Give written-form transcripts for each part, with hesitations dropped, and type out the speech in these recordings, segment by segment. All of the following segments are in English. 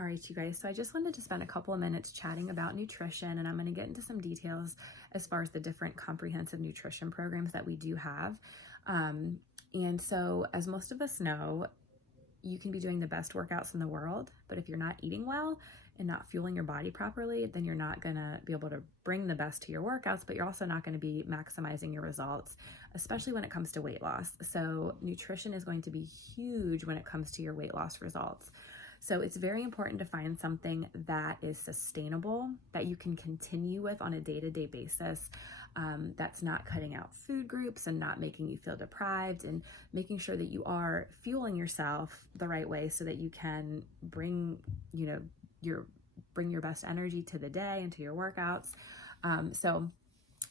All right, you guys, so I just wanted to spend a couple of minutes chatting about nutrition, and I'm going to get into some details as far as the different comprehensive nutrition programs that we do have. And so, as most of us know, you can be doing the best workouts in the world, but if you're not eating well and not fueling your body properly, then you're not going to be able to bring the best to your workouts, but you're also not going to be maximizing your results, especially when it comes to weight loss. So nutrition is going to be huge when it comes to your weight loss results. So it's very important to find something that is sustainable, that you can continue with on a day-to-day basis, that's not cutting out food groups and not making you feel deprived, and making sure that you are fueling yourself the right way so that you can bring, bring your best energy to the day and to your workouts. So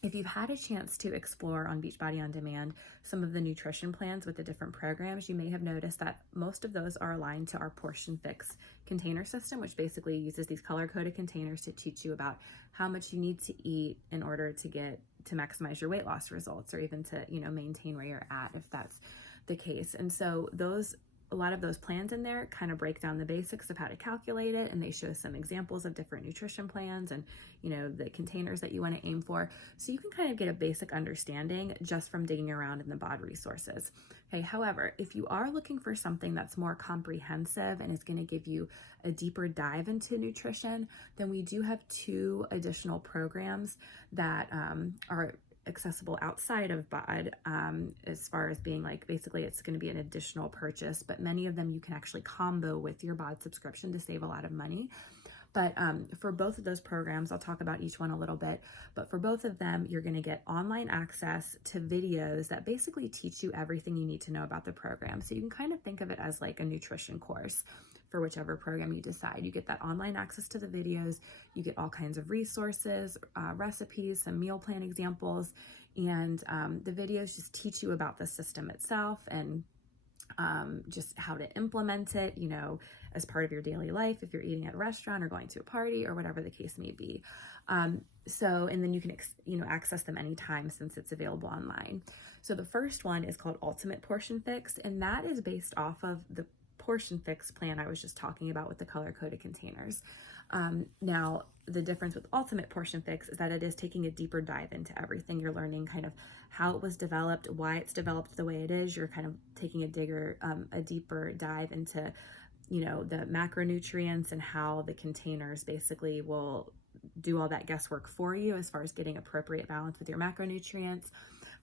if you've had a chance to explore on Beachbody On Demand some of the nutrition plans with the different programs, you may have noticed that most of those are aligned to our Portion Fix container system, which basically uses these color-coded containers to teach you about how much you need to eat in order to maximize your weight loss results, or even to, maintain where you're at if that's the case. And so a lot of those plans in there kind of break down the basics of how to calculate it, and they show some examples of different nutrition plans and, the containers that you want to aim for. So you can kind of get a basic understanding just from digging around in the BOD resources. Okay, however, if you are looking for something that's more comprehensive and is going to give you a deeper dive into nutrition, then we do have 2 additional programs that are accessible outside of BOD, as far as being basically it's going to be an additional purchase, but many of them you can actually combo with your BOD subscription to save a lot of money. But for both of those programs, I'll talk about each one a little bit, but for both of them, you're going to get online access to videos that basically teach you everything you need to know about the program. So you can kind of think of it as like a nutrition course for whichever program you decide. You get that online access to the videos, you get all kinds of resources, recipes, some meal plan examples, and the videos just teach you about the system itself and just how to implement it, as part of your daily life, if you're eating at a restaurant or going to a party or whatever the case may be. And then you can, access them anytime since it's available online. So the first one is called Ultimate Portion Fix, and that is based off of the Portion Fix plan I was just talking about with the color-coded containers. Now, the difference with Ultimate Portion Fix is that it is taking a deeper dive into everything. You're learning kind of how it was developed, why it's developed the way it is. You're kind of taking a deeper dive into, the macronutrients and how the containers basically will do all that guesswork for you as far as getting appropriate balance with your macronutrients.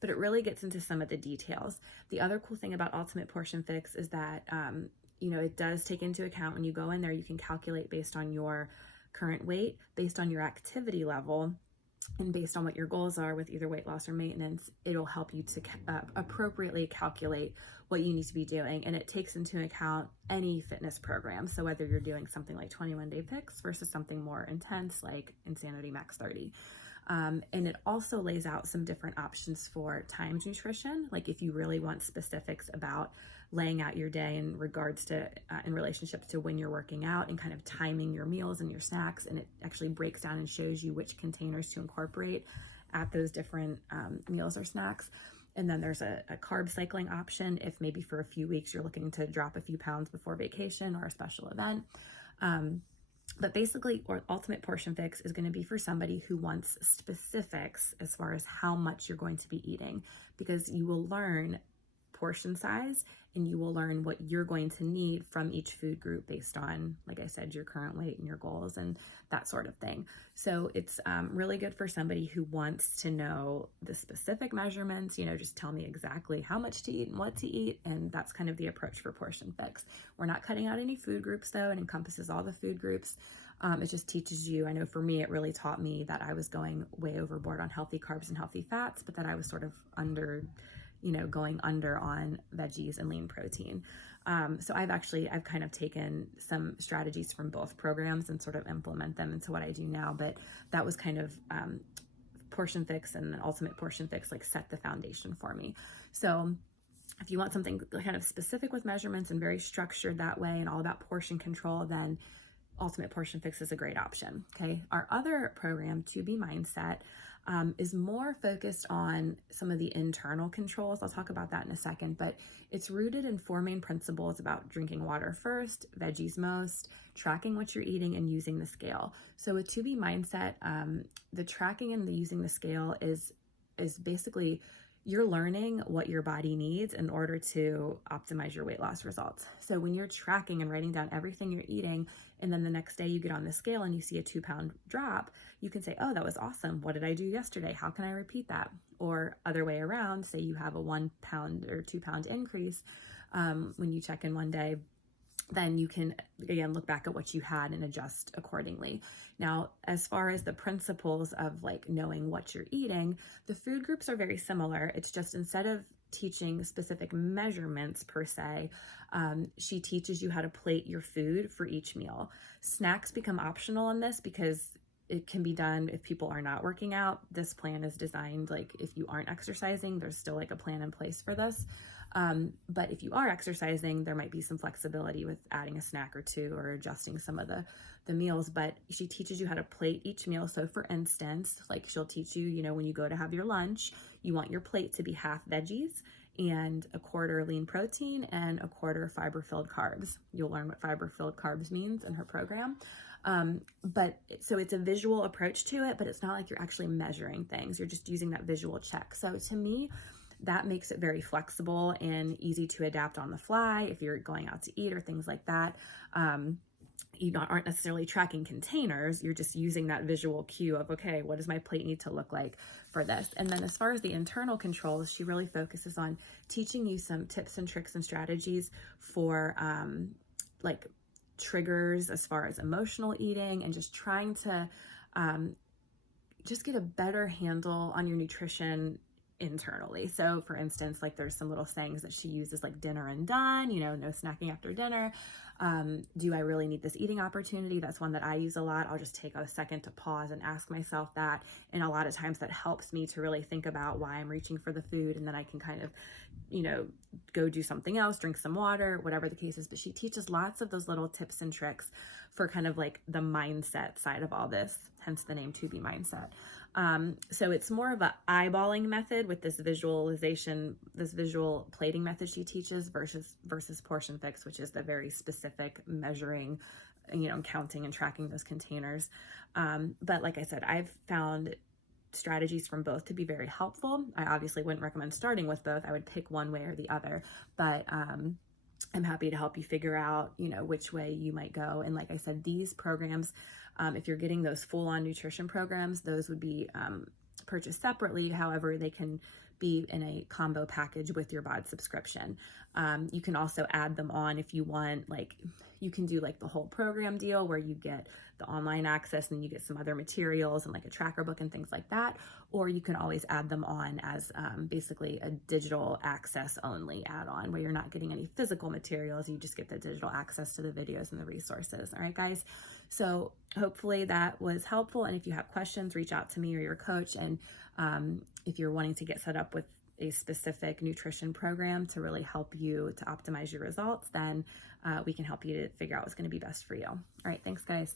But it really gets into some of the details. The other cool thing about Ultimate Portion Fix is that, it does take into account when you go in there, you can calculate based on your current weight, based on your activity level, and based on what your goals are with either weight loss or maintenance. It'll help you to appropriately calculate what you need to be doing. And it takes into account any fitness program. So whether you're doing something like 21 Day Fix versus something more intense like Insanity Max 30. And it also lays out some different options for timed nutrition. Like if you really want specifics about laying out your day in regards to, in relationship to when you're working out and kind of timing your meals and your snacks. And it actually breaks down and shows you which containers to incorporate at those different meals or snacks. And then there's a carb cycling option if maybe for a few weeks you're looking to drop a few pounds before vacation or a special event. But basically, Ultimate Portion Fix is going to be for somebody who wants specifics as far as how much you're going to be eating, because you will learn portion size and you will learn what you're going to need from each food group based on, like I said, your current weight and your goals and that sort of thing. So it's really good for somebody who wants to know the specific measurements, just tell me exactly how much to eat and what to eat. And that's kind of the approach for Portion Fix. We're not cutting out any food groups though. It encompasses all the food groups. It just teaches you, I know for me, it really taught me that I was going way overboard on healthy carbs and healthy fats, but that I was sort of going under on veggies and lean protein. So I've kind of taken some strategies from both programs and sort of implement them into what I do now. But that was kind of Portion Fix and then Ultimate Portion Fix set the foundation for me. So if you want something kind of specific with measurements and very structured that way and all about portion control, then Ultimate Portion Fix is a great option. Okay. Our other program, 2B Mindset, is more focused on some of the internal controls. I'll talk about that in a second, but it's rooted in 4 main principles about drinking water first, veggies most, tracking what you're eating and using the scale. So with 2B Mindset, the tracking and the using the scale is basically you're learning what your body needs in order to optimize your weight loss results. So when you're tracking and writing down everything you're eating, and then the next day you get on the scale and you see a 2-pound drop, you can say, oh, that was awesome. What did I do yesterday? How can I repeat that? Or other way around, say you have a 1 pound or 2 pound increase when you check in one day, then you can, again, look back at what you had and adjust accordingly. Now, as far as the principles of like knowing what you're eating, the food groups are very similar. It's just instead of teaching specific measurements per se, she teaches you how to plate your food for each meal. Snacks become optional in this because it can be done if people are not working out. This plan is designed like if you aren't exercising, there's still like a plan in place for this. But if you are exercising, there might be some flexibility with adding a snack or two or adjusting some of the meals, but she teaches you how to plate each meal. So for instance, like she'll teach you, you know, when you go to have your lunch, you want your plate to be half veggies and a quarter lean protein and a quarter fiber-filled carbs. You'll learn what fiber-filled carbs means in her program. But so it's a visual approach to it, but it's not like you're actually measuring things. You're just using that visual check. So to me, that makes it very flexible and easy to adapt on the fly if you're going out to eat or things like that. You aren't necessarily tracking containers, you're just using that visual cue of, okay, what does my plate need to look like for this? And then as far as the internal controls, she really focuses on teaching you some tips and tricks and strategies for like triggers as far as emotional eating and just trying to just get a better handle on your nutrition internally. So for instance, like there's some little sayings that she uses like dinner and done, you know, no snacking after dinner. Do I really need this eating opportunity? That's one that I use a lot. I'll just take a second to pause and ask myself that. And a lot of times that helps me to really think about why I'm reaching for the food. And then I can kind of, you know, go do something else, drink some water, whatever the case is. But she teaches lots of those little tips and tricks for kind of like the mindset side of all this, hence the name 2B Mindset. So it's more of a eyeballing method with this visualization, this visual plating method she teaches versus Portion Fix, which is the very specific measuring, you know, counting and tracking those containers. But like I said, I've found strategies from both to be very helpful. I obviously wouldn't recommend starting with both. I would pick one way or the other, but I'm happy to help you figure out, you know, which way you might go. And like I said, these programs, if you're getting those full-on nutrition programs, those would be purchased separately. However, they can be in a combo package with your BOD subscription. You can also add them on if you want, like you can do like the whole program deal where you get the online access and you get some other materials and like a tracker book and things like that. Or you can always add them on as basically a digital access only add-on where you're not getting any physical materials. You just get the digital access to the videos and the resources. All right, guys. So hopefully that was helpful. And if you have questions, reach out to me or your coach. And if you're wanting to get set up with a specific nutrition program to really help you to optimize your results, then we can help you to figure out what's going to be best for you. All right. Thanks, guys.